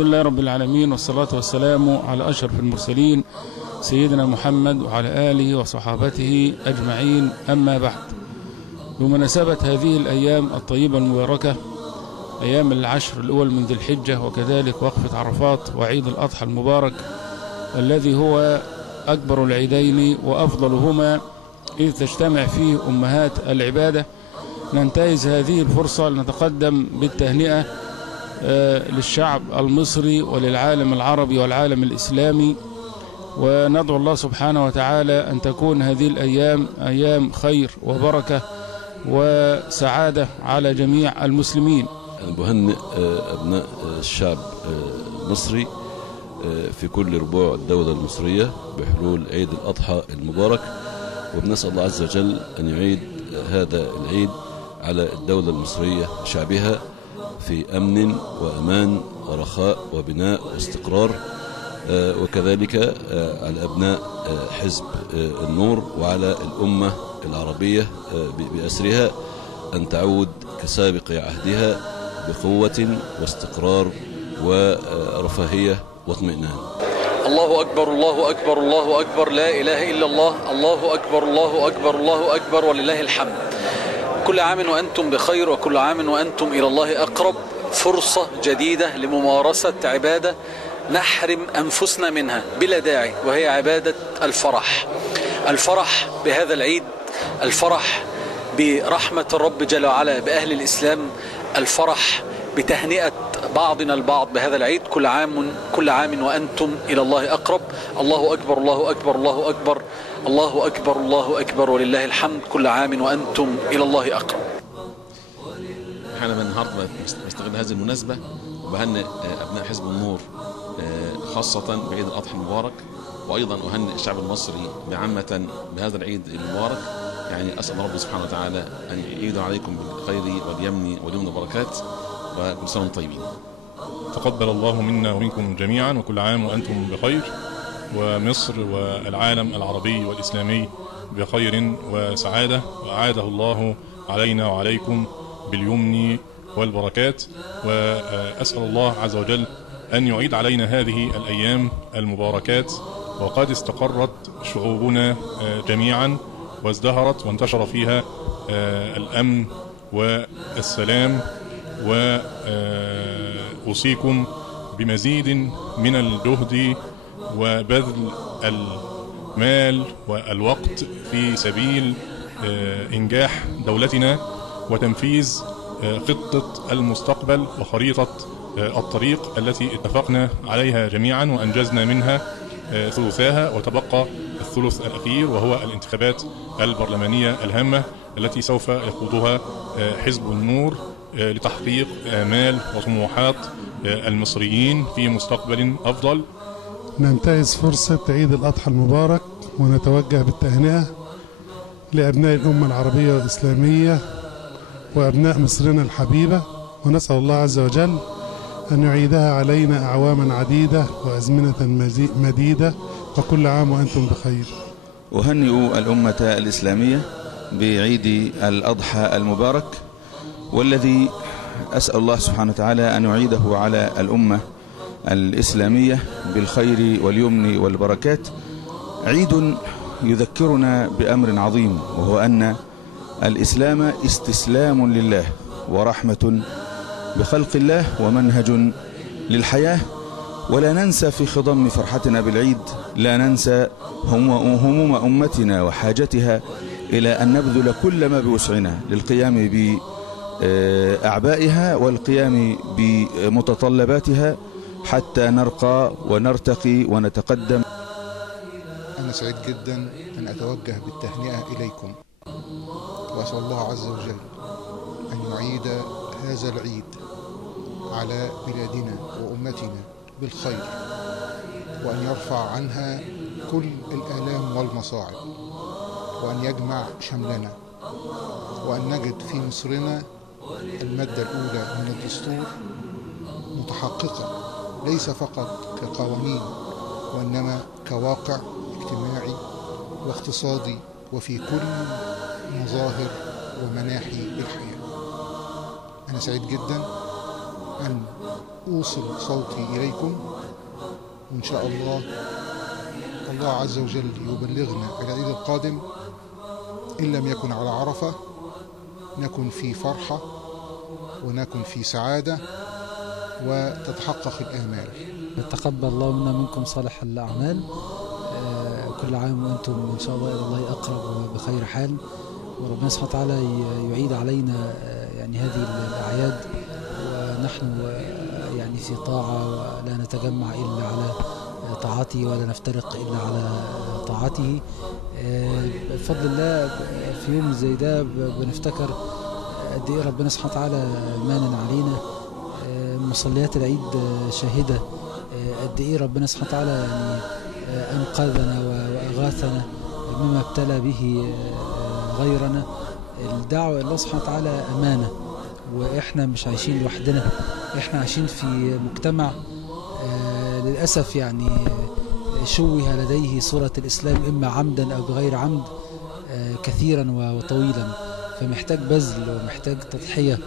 الحمد لله رب العالمين، والصلاة والسلام على أشرف المرسلين سيدنا محمد وعلى آله وصحابته أجمعين. أما بعد، بمناسبة هذه الأيام الطيبة المباركة، أيام العشر الأول من ذي الحجة، وكذلك وقفة عرفات وعيد الأضحى المبارك الذي هو أكبر العيدين وأفضلهما، إذ تجتمع فيه أمهات العبادة، ننتهز هذه الفرصة لنتقدم بالتهنئة للشعب المصري وللعالم العربي والعالم الإسلامي، وندعو الله سبحانه وتعالى أن تكون هذه الأيام أيام خير وبركة وسعادة على جميع المسلمين. أنا بهنئ أبناء الشعب المصري في كل ربوع الدولة المصرية بحلول عيد الأضحى المبارك، وبنسأل الله عز وجل أن يعيد هذا العيد على الدولة المصرية شعبها في أمن وأمان ورخاء وبناء واستقرار، وكذلك على أبناء حزب النور وعلى الأمة العربية بأسرها أن تعود كسابق عهدها بقوة واستقرار ورفاهية واطمئنان. الله أكبر الله أكبر الله أكبر، لا إله إلا الله، الله أكبر الله أكبر الله أكبر ولله الحمد. كل عام وأنتم بخير، وكل عام وأنتم إلى الله أقرب. فرصة جديدة لممارسة عبادة نحرم أنفسنا منها بلا داعي، وهي عبادة الفرح. الفرح بهذا العيد، الفرح برحمة الرب جل وعلا بأهل الإسلام، الفرح بتهنئة بعضنا البعض بهذا العيد. كل عام وأنتم إلى الله أقرب. الله أكبر الله أكبر الله أكبر، الله أكبر الله أكبر ولله الحمد. كل عام وأنتم إلى الله أقرب. احنا النهارده بستغل هذه المناسبة وبهنئ أبناء حزب النور خاصة بعيد الأضحى المبارك، وأيضا أهنئ الشعب المصري بعامة بهذا العيد المبارك. يعني أسأل رب سبحانه وتعالى أن يعيد عليكم بالخير واليمن والبركات، وكل سنة وانتم طيبين. تقبل الله منا ومنكم جميعا، وكل عام وأنتم بخير، ومصر والعالم العربي والإسلامي بخير وسعادة، وأعاده الله علينا وعليكم باليمن والبركات. وأسأل الله عز وجل أن يعيد علينا هذه الأيام المباركات وقد استقرت شعوبنا جميعا وازدهرت وانتشر فيها الأمن والسلام، وأوصيكم بمزيد من الجهد وبذل المال والوقت في سبيل إنجاح دولتنا وتنفيذ خطة المستقبل وخريطة الطريق التي اتفقنا عليها جميعا وأنجزنا منها ثلثاها، وتبقى الثلث الأخير وهو الانتخابات البرلمانية الهامة التي سوف يخوضها حزب النور لتحقيق آمال وطموحات المصريين في مستقبل أفضل. ننتهز فرصة عيد الأضحى المبارك ونتوجه بالتهنئة لأبناء الأمة العربية والإسلامية وأبناء مصرنا الحبيبة، ونسأل الله عز وجل أن يعيدها علينا أعواما عديدة وأزمنة مديدة، وكل عام وأنتم بخير. أهنئ الأمة الإسلامية بعيد الأضحى المبارك، والذي أسأل الله سبحانه وتعالى أن يعيده على الأمة الإسلامية بالخير واليمن والبركات. عيد يذكرنا بأمر عظيم، وهو أن الإسلام استسلام لله ورحمة بخلق الله ومنهج للحياة. ولا ننسى في خضم فرحتنا بالعيد، لا ننسى هموم أمتنا وحاجتها إلى أن نبذل كل ما بوسعنا للقيام بأعبائها والقيام بمتطلباتها حتى نرقى ونرتقي ونتقدم. أنا سعيد جدا أن أتوجه بالتهنئة إليكم، وأسأل الله عز وجل أن يعيد هذا العيد على بلادنا وأمتنا بالخير، وأن يرفع عنها كل الآلام والمصاعب، وأن يجمع شملنا، وأن نجد في مصرنا المادة الأولى من الدستور متحققة ليس فقط كقوانين، وإنما كواقع اجتماعي واقتصادي وفي كل مظاهر ومناحي الحياة. أنا سعيد جدا أن أوصل صوتي إليكم، وإن شاء الله الله عز وجل يبلغنا العيد القادم، إن لم يكن على عرفة نكن في فرحة ونكن في سعادة وتتحقق الآمال. تقبل الله منا منكم صالح الأعمال. كل عام وأنتم إن شاء الله إلى الله أقرب وبخير حال، وربنا سبحانه وتعالى يعيد علينا يعني هذه الأعياد ونحن يعني في طاعة، ولا نتجمع إلا على طاعته ولا نفترق إلا على طاعته. بفضل الله في يوم زي ده بنفتكر قد إيه ربنا سبحانه وتعالى مانن علينا. مصليات العيد شاهدة قد إيه ربنا سبحانه وتعالى يعني أنقذنا وأغاثنا مما ابتلى به غيرنا. الدعوة إلى الله سبحانه وتعالى أمانة، وإحنا مش عايشين لوحدنا، إحنا عايشين في مجتمع للأسف يعني شوه لديه صورة الإسلام إما عمدا أو بغير عمد كثيرا وطويلا، فمحتاج بذل ومحتاج تضحية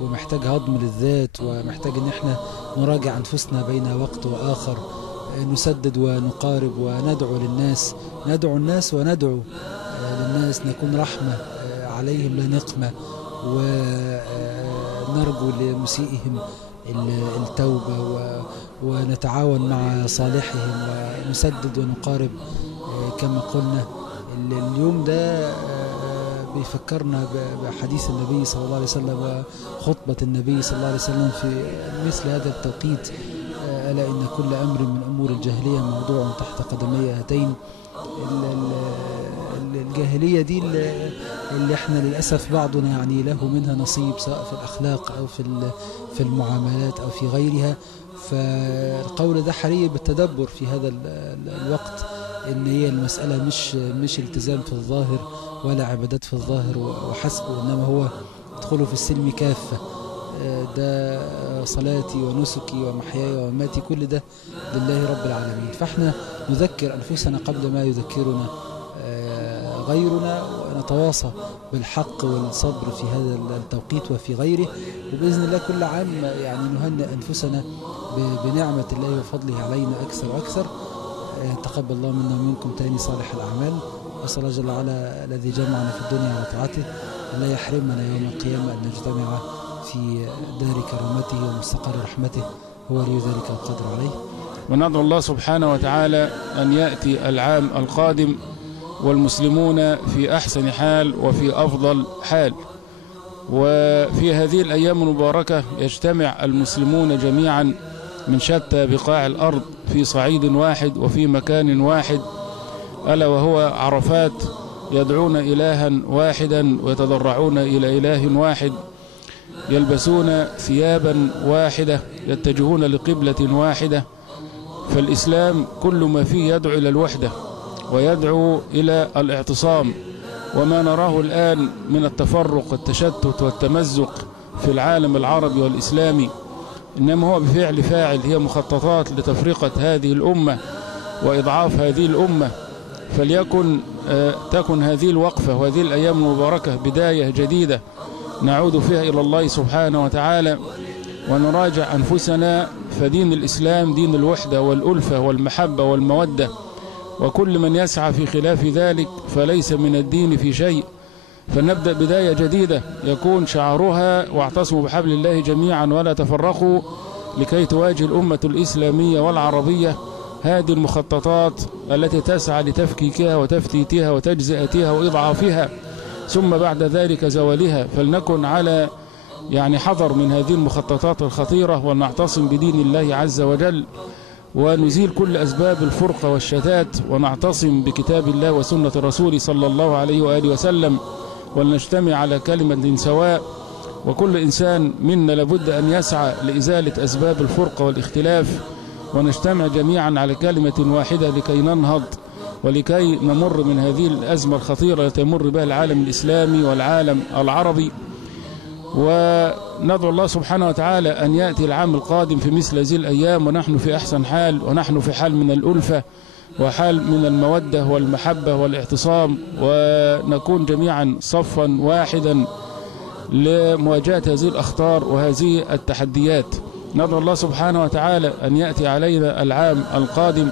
ومحتاج هضم للذات، ومحتاج إن إحنا نراجع أنفسنا بين وقت وآخر، نسدد ونقارب وندعو للناس، ندعو الناس وندعو للناس، نكون رحمة عليهم لا نقمة، ونرجو لمسيئهم التوبة، ونتعاون مع صالحهم ونسدد ونقارب كما قلنا. اليوم ده بيفكرنا بحديث النبي صلى الله عليه وسلم وخطبة النبي صلى الله عليه وسلم في مثل هذا التوقيت، ألا إن كل أمر من أمور الجاهلية موضوع تحت قدمي هاتين. الجاهلية دي اللي احنا للأسف بعضنا يعني له منها نصيب، سواء في الأخلاق أو في المعاملات أو في غيرها. فالقول ده حري بالتدبر في هذا الوقت، إن هي المسألة مش التزام في الظاهر ولا عبادات في الظاهر وحسب، إنما هو ادخلوا في السلم كافة. ده صلاتي ونسكي ومحياي ومماتي كل ده لله رب العالمين. فاحنا نذكر أنفسنا قبل ما يذكرنا غيرنا، ونتواصى بالحق والصبر في هذا التوقيت وفي غيره، وبإذن الله كل عام يعني نهنئ أنفسنا بنعمة الله وفضله علينا أكثر وأكثر. تقبل الله منا ومنكم تاني صالح الأعمال، وأسأل الله جل وعلا الذي جمعنا في الدنيا على طاعته لا يحرمنا يوم القيامة أن نجتمع في دار كرامته ومستقر رحمته، هو ولي ذلك القادر عليه. وندعو الله سبحانه وتعالى أن يأتي العام القادم والمسلمون في أحسن حال وفي أفضل حال. وفي هذه الأيام المباركة يجتمع المسلمون جميعا من شتى بقاع الأرض في صعيد واحد وفي مكان واحد، ألا وهو عرفات، يدعون إلها واحدا ويتضرعون إلى إله واحد، يلبسون ثيابا واحدة، يتجهون لقبلة واحدة. فالإسلام كل ما فيه يدعو إلى الوحدة ويدعو إلى الاعتصام. وما نراه الآن من التفرق والتشتت والتمزق في العالم العربي والإسلامي إنما هو بفعل فاعل، هي مخططات لتفرقة هذه الأمة وإضعاف هذه الأمة. فليكن تكن هذه الوقفة وهذه الأيام المباركة بداية جديدة نعود فيها إلى الله سبحانه وتعالى ونراجع أنفسنا. فدين الإسلام دين الوحدة والألفة والمحبة والمودة، وكل من يسعى في خلاف ذلك فليس من الدين في شيء. فنبدأ بداية جديدة يكون شعارها واعتصموا بحبل الله جميعا ولا تفرقوا، لكي تواجه الأمة الإسلامية والعربية هذه المخططات التي تسعى لتفكيكها وتفتيتها وتجزئتها وإضعافها، ثم بعد ذلك زوالها. فلنكن على يعني حذر من هذه المخططات الخطيرة، ونعتصم بدين الله عز وجل، ونزيل كل أسباب الفرقة والشتات، ونعتصم بكتاب الله وسنة الرسول صلى الله عليه وآله وسلم، ولنجتمع على كلمة سواء. وكل إنسان منا لابد أن يسعى لإزالة أسباب الفرقة والاختلاف، ونجتمع جميعا على كلمة واحدة لكي ننهض ولكي نمر من هذه الأزمة الخطيرة التي يمر بها العالم الإسلامي والعالم العربي. وندعو الله سبحانه وتعالى أن يأتي العام القادم في مثل هذه الأيام ونحن في أحسن حال، ونحن في حال من الألفة وحال من المودة والمحبة والاعتصام، ونكون جميعا صفا واحدا لمواجهة هذه الأخطار وهذه التحديات. ندعو الله سبحانه وتعالى أن يأتي علينا العام القادم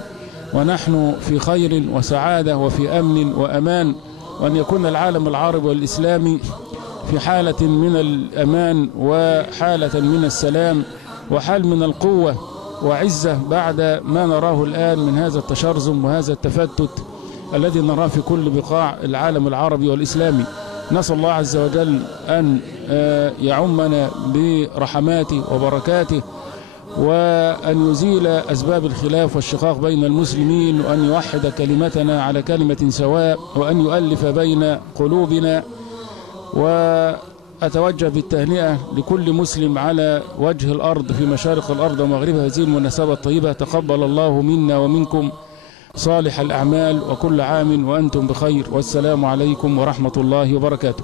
ونحن في خير وسعادة وفي أمن وأمان، وأن يكون العالم العربي والإسلامي في حالة من الأمان وحالة من السلام وحال من القوة وعزة بعد ما نراه الآن من هذا التشرذم وهذا التفتت الذي نراه في كل بقاع العالم العربي والإسلامي. نسأل الله عز وجل أن يعمنا برحماته وبركاته، وأن يزيل أسباب الخلاف والشقاق بين المسلمين، وأن يوحد كلمتنا على كلمة سواء، وأن يؤلف بين قلوبنا. وأتوجه بالتهنئة لكل مسلم على وجه الأرض في مشارق الأرض ومغربها هذه المناسبة الطيبة. تقبل الله منا ومنكم صالح الأعمال، وكل عام وأنتم بخير، والسلام عليكم ورحمة الله وبركاته.